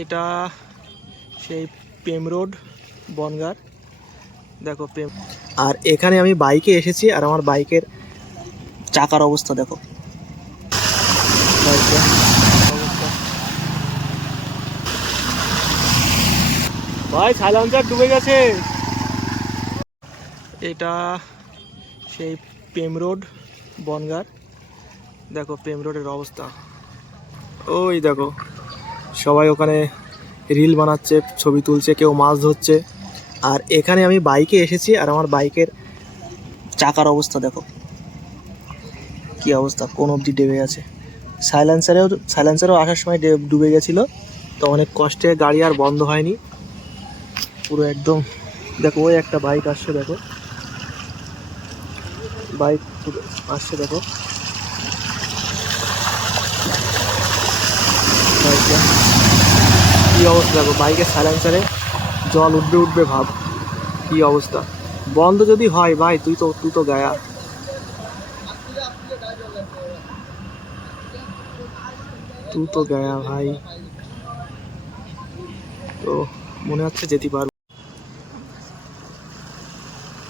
এটা সেই প্রেম রোড বনগাঁ। দেখো প্রেম, আর এখানে আমি বাইকে এসেছি আর আমার বাইকের চাকার অবস্থা দেখো। বাইকের অবস্থা ভাই, সাইলেন্সার ডুবে গেছে। এটা সেই প্রেম রোড বনগাঁ। দেখো প্রেম রোডের অবস্থা। ওই দেখো সবাই ওখানে রিল বানাচ্ছে, ছবি তুলছে, কেউ মাছ ধরছে। আর এখানে আমি বাইকে এসেছি আর আমার বাইকের চাকার অবস্থা দেখো কি অবস্থা, কোন অবধি ডেবে আছে। সাইলেন্সারেও আসার সময় ডুবে গেছিলো, তো অনেক কষ্টে গাড়ি আর বন্ধ হয়নি পুরো একদম। দেখো ওই একটা বাইক আসছে, দেখো বাইক আসছে, দেখো বাইকটা কি অবস্থা। দেখো বাইকের সাইলেন্সারে জল উঠবে উঠবে ভাব, কি অবস্থা। বন্ধ যদি হয় ভাই, তুই তো গায়া। তুই তো গায়া ভাই। তো মনে হচ্ছে যেতে পারবো।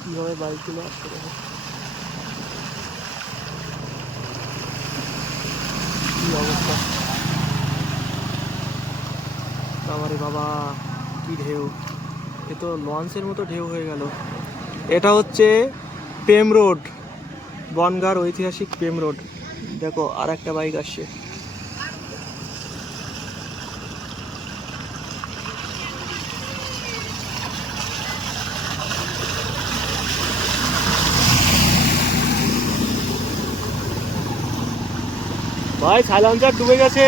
কিভাবে বাইকগুলো আসছে দেখো, কি অবস্থা। বাবারে বাবা, কি ঢেউ! এ তো লঞ্চের মতো ঢেউ হয়ে গেল। এটা হচ্ছে প্রেম রোড বনগাঁর ঐতিহাসিক প্রেম রোড। দেখো আর একটা বাইক আসছে। ভাই সাইলেন্সার ডুবে গেছে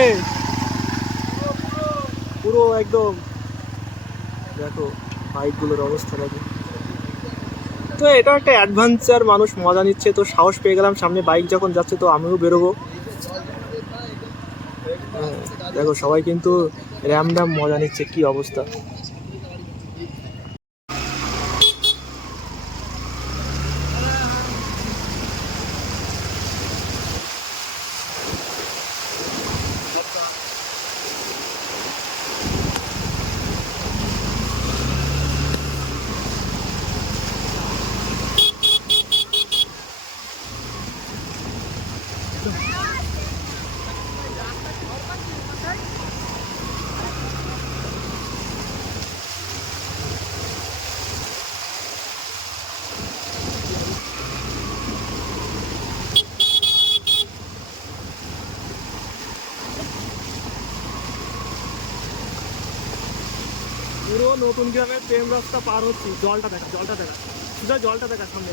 পুরো একদম। দেখো বাইকগুলোর অবস্থা দেখো। তো এটা একটা অ্যাডভেঞ্চার, মানুষ মজা নিচ্ছে, তো সাহস পেয়ে গেলাম, সামনে বাইক যখন যাচ্ছে তো আমিও বেরোবো। হ্যাঁ, দেখো সবাই কিন্তু র্যাম ড্যাম মজা নিচ্ছে, কি অবস্থা। পুরো নতুন গ্রামের প্রেম রাস্তা পার হচ্ছি। জলটা দেখা, জলটা দেখা, সুজা জলটা দেখা সামনে।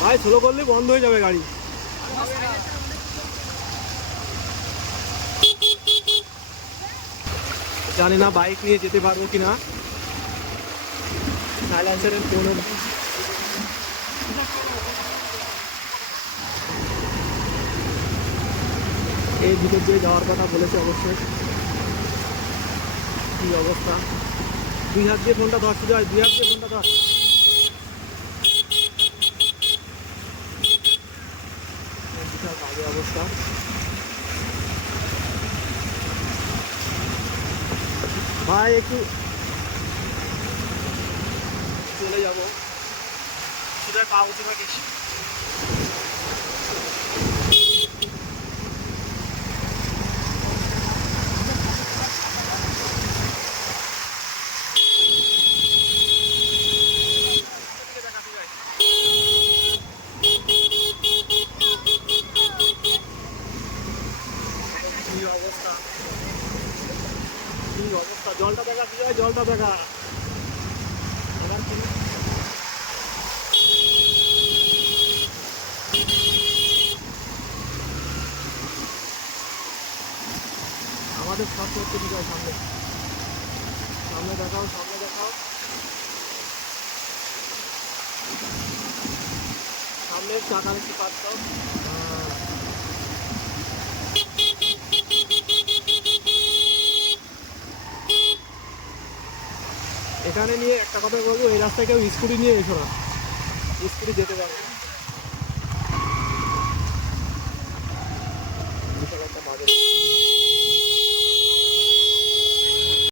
ভাই স্লো করলেই বন্ধ হয়ে যাবে গাড়ি। জানি না বাইক নিয়ে যেতে পারবো কিনা। সাইলেন্সারের কোনো এই ভিতর দিয়ে যাওয়ার কথা বলেছে অবশ্যই। কি অবস্থা, দুই হাত দিয়ে ফোনটা ধর, শুধু দুই হাত দিয়ে ফোনটা ধর। বিশাল বাজে অবস্থা। ভাই একটু চলে যাবো, শুধু পা উঁচু রাখিস। কি অবস্থা, কি অবস্থা, জলটা দেখা, বিজয় জলটা দেখা। এবার কি আমাদের সব করতে বিজয়, সামনে সামনে দেখাও, সামনে দেখাও, সামনের চাকার একটু পাশ দাও। এখানে নিয়ে একটা কথা বলবো, এই রাস্তায় কেউ স্কুটি নিয়ে এসো না, স্কুটি যেতে পারবে না।